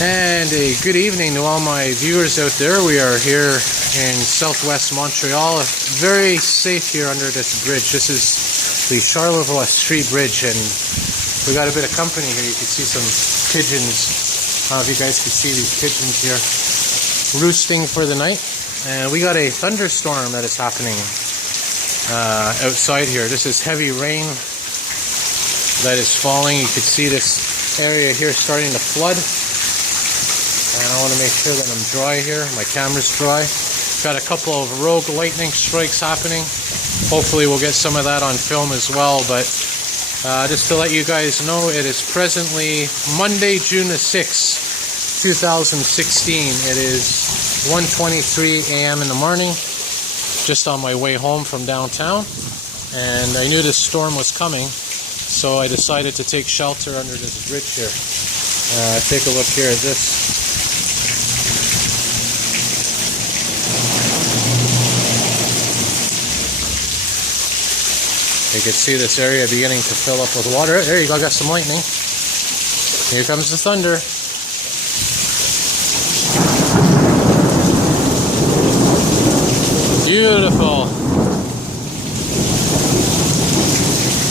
And a good evening to all my viewers out there. We are here in southwest Montreal, very safe here under this bridge. This is the Charlevoix Street Bridge, and we got a bit of company here. You can see some pigeons. I don't know if you guys can see these pigeons here roosting for the night. And we got a thunderstorm that is happening outside here. This is heavy rain that is falling. You can see this area here starting to flood. And I want to make sure that I'm dry here. My camera's dry. Got a couple of rogue lightning strikes happening. Hopefully we'll get some of that on film as well. But just to let you guys know, it is presently Monday, June the 6th, 2016. It is 1:23 a.m. in the morning. Just on my way home from downtown. And I knew this storm was coming. So I decided to take shelter under this bridge here. Take a look here at this. You can see this area beginning to fill up with water. There you go, I got some lightning. Here comes the thunder. Beautiful.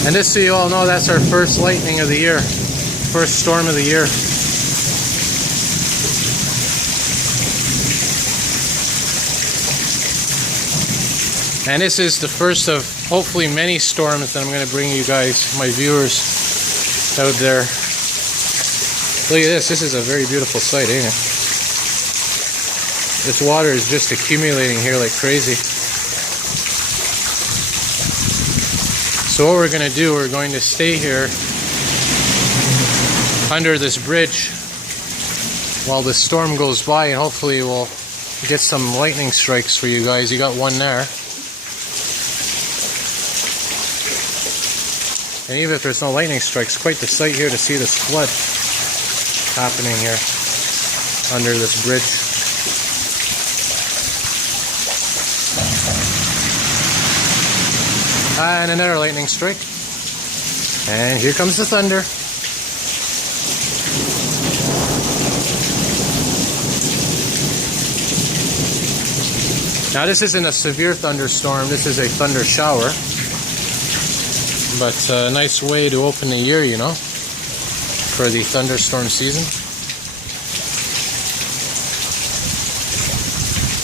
And just so you all know, that's our first lightning of the year. First storm of the year. And this is the first of hopefully many storms that I'm going to bring you guys, my viewers out there. Look at this. This is a very beautiful sight, ain't it? This water is just accumulating here like crazy. So what we're going to do, we're going to stay here under this bridge while the storm goes by, and hopefully we'll get some lightning strikes for you guys. You got one there. And even if there's no lightning strikes, quite the sight here to see this flood happening here under this bridge. And another lightning strike. And here comes the thunder. Now this isn't a severe thunderstorm, this is a thunder shower. But a nice way to open the year, you know, for the thunderstorm season.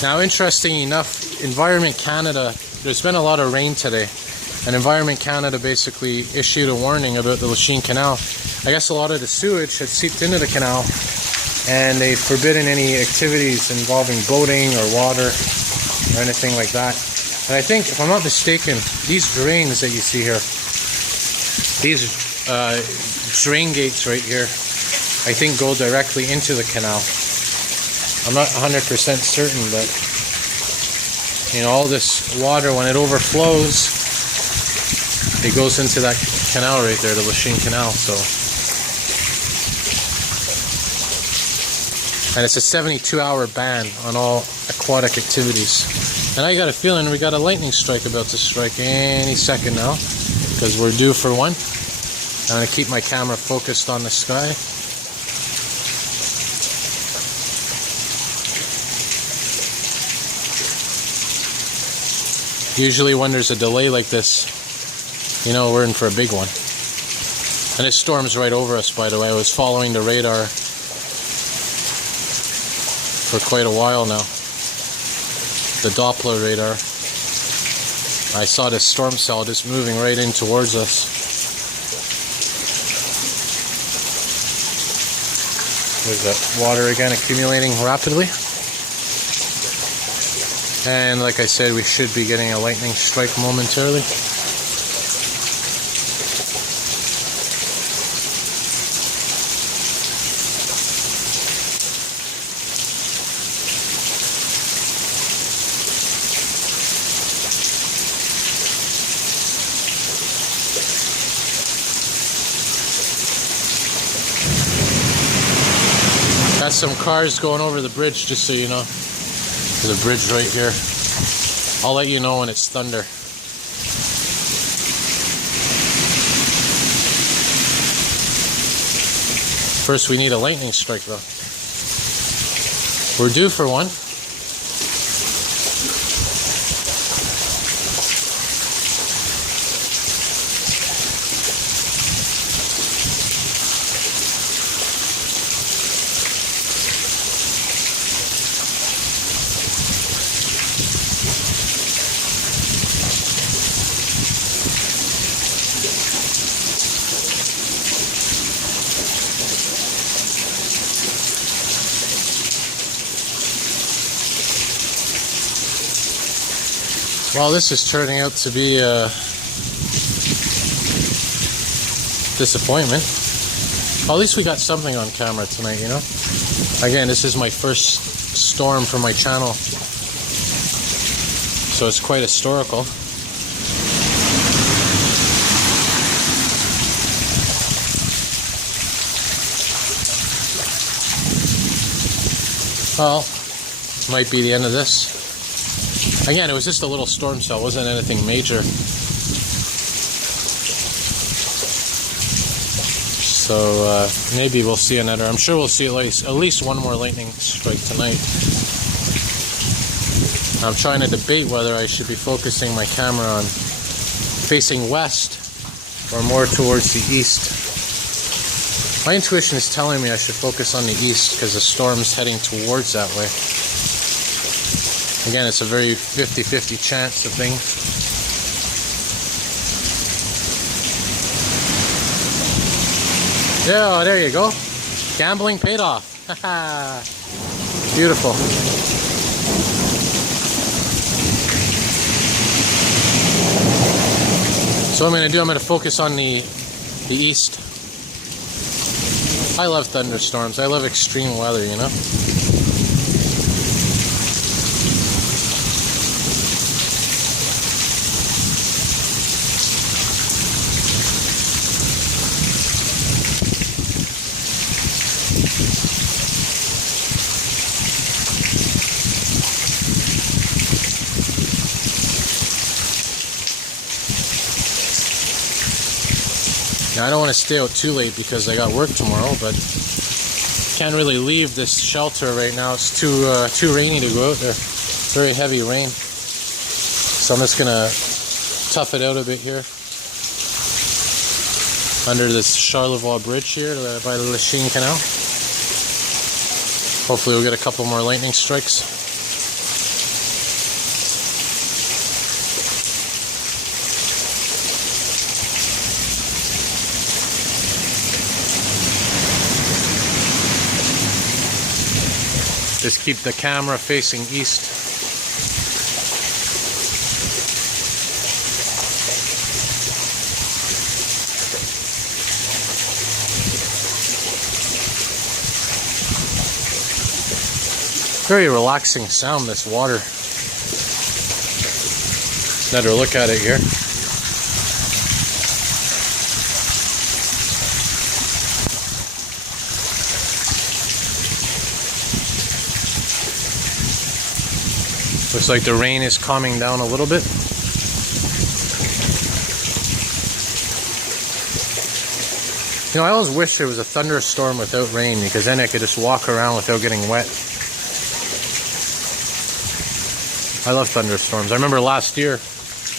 Now, interesting enough, Environment Canada, there's been a lot of rain today. And Environment Canada basically issued a warning about the Lachine Canal. I guess a lot of the sewage had seeped into the canal, and they've forbidden any activities involving boating or water or anything like that. And I think, if I'm not mistaken, these drains that you see here, these drain gates right here, I think go directly into the canal. I'm not 100% certain, but you know, all this water, when it overflows, it goes into that canal right there, the Lachine Canal. So, and it's a 72-hour ban on all aquatic activities. And I got a feeling we got a lightning strike about to strike any second now, because we're due for one. I'm going to keep my camera focused on the sky. Usually when there's a delay like this, you know, we're in for a big one. And this storm's right over us, by the way. I was following the radar for quite a while now. The Doppler radar. I saw this storm cell just moving right in towards us. There's that water again accumulating rapidly. And like I said, we should be getting a lightning strike momentarily. Got some cars going over the bridge, just so you know. There's a bridge right here. I'll let you know when it's thunder. First we need a lightning strike though. We're due for one. Well, this is turning out to be a disappointment. Well, at least we got something on camera tonight, you know? Again, this is my first storm for my channel, so it's quite historical. Well, might be the end of this. Again, it was just a little storm cell, it wasn't anything major. So maybe we'll see another. I'm sure we'll see at least one more lightning strike tonight. I'm trying to debate whether I should be focusing my camera on facing west or more towards the east. My intuition is telling me I should focus on the east because the storm's heading towards that way. Again, it's a very 50-50 chance of things. Yeah, there you go. Gambling paid off. Beautiful. So what I'm going to do, I'm going to focus on the east. I love thunderstorms. I love extreme weather, you know. Now, I don't want to stay out too late because I got work tomorrow, but can't really leave this shelter right now. It's too rainy to go out there. Very heavy rain. So I'm just gonna tough it out a bit here under this Charlevoix bridge here by the Lachine Canal. Hopefully we'll get a couple more lightning strikes. Just keep the camera facing east. Very relaxing sound, this water. Another look at it here. Looks like the rain is calming down a little bit. You know, I always wish there was a thunderstorm without rain because then I could just walk around without getting wet. I love thunderstorms. I remember last year,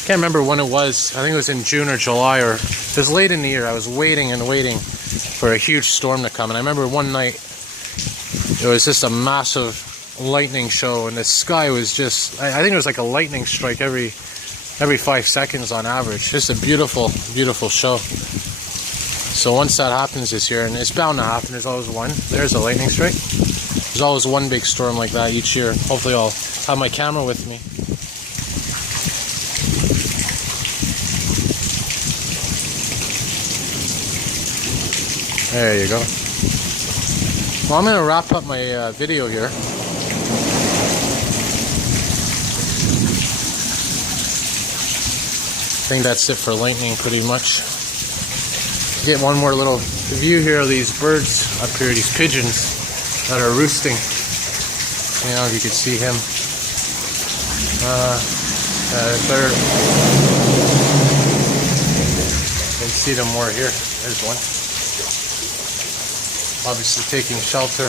can't remember when it was, I think it was in June or July, or it was late in the year. I was waiting and waiting for a huge storm to come. And I remember one night, it was just a massive lightning show, and the sky was just, I think it was like a lightning strike every 5 seconds on average. Just a beautiful, beautiful show. So once that happens this year, and it's bound to happen, there's always one. There's a lightning strike. There's always one big storm like that each year. Hopefully I'll have my camera with me. There you go. Well, I'm going to wrap up my video here. I think that's it for lightning pretty much. Get one more little view here of these birds up here, these pigeons that are roosting. You know, if you can see him. Better. You can see them more here. There's one. Obviously taking shelter.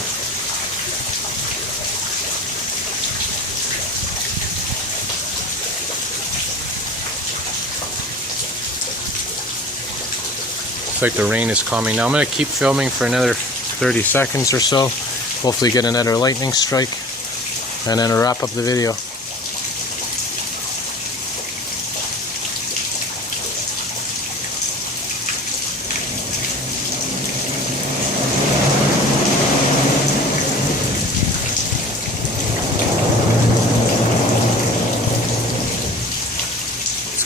Looks like the rain is calming now. I'm going to keep filming for another 30 seconds or so. Hopefully get another lightning strike. And then I'll wrap up the video.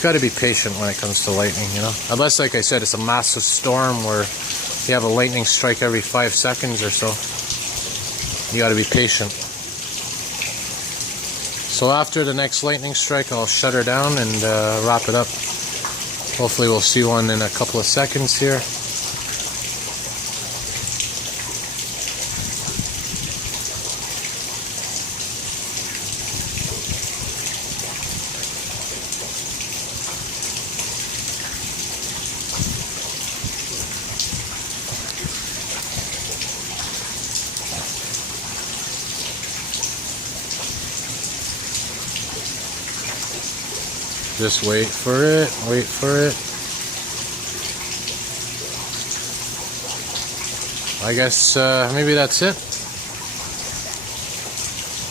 Got to be patient when it comes to lightning, you know, unless, like I said, it's a massive storm where you have a lightning strike every 5 seconds or so. You got to be patient. So after the next lightning strike, I'll shut her down and wrap it up. Hopefully we'll see one in a couple of seconds here. Just wait for it, wait for it. I guess maybe that's it.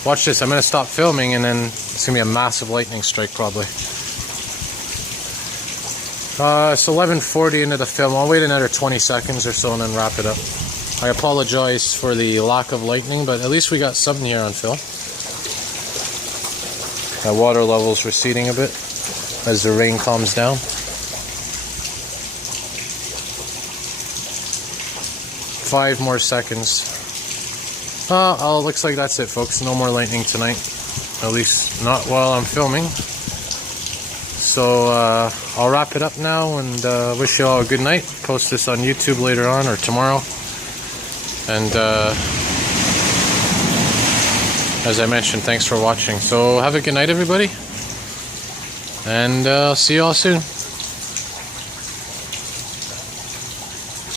Watch this, I'm going to stop filming and then it's going to be a massive lightning strike probably. It's 11:40 into the film. I'll wait another 20 seconds or so and then wrap it up. I apologize for the lack of lightning, but at least we got something here on film. That water level's receding a bit as the rain calms down. Five more seconds. Looks like that's it, folks. No more lightning tonight. At least not while I'm filming. So I'll wrap it up now and wish you all a good night. Post this on YouTube later on or tomorrow. And as I mentioned, thanks for watching. So have a good night, everybody. And I'll see you all soon.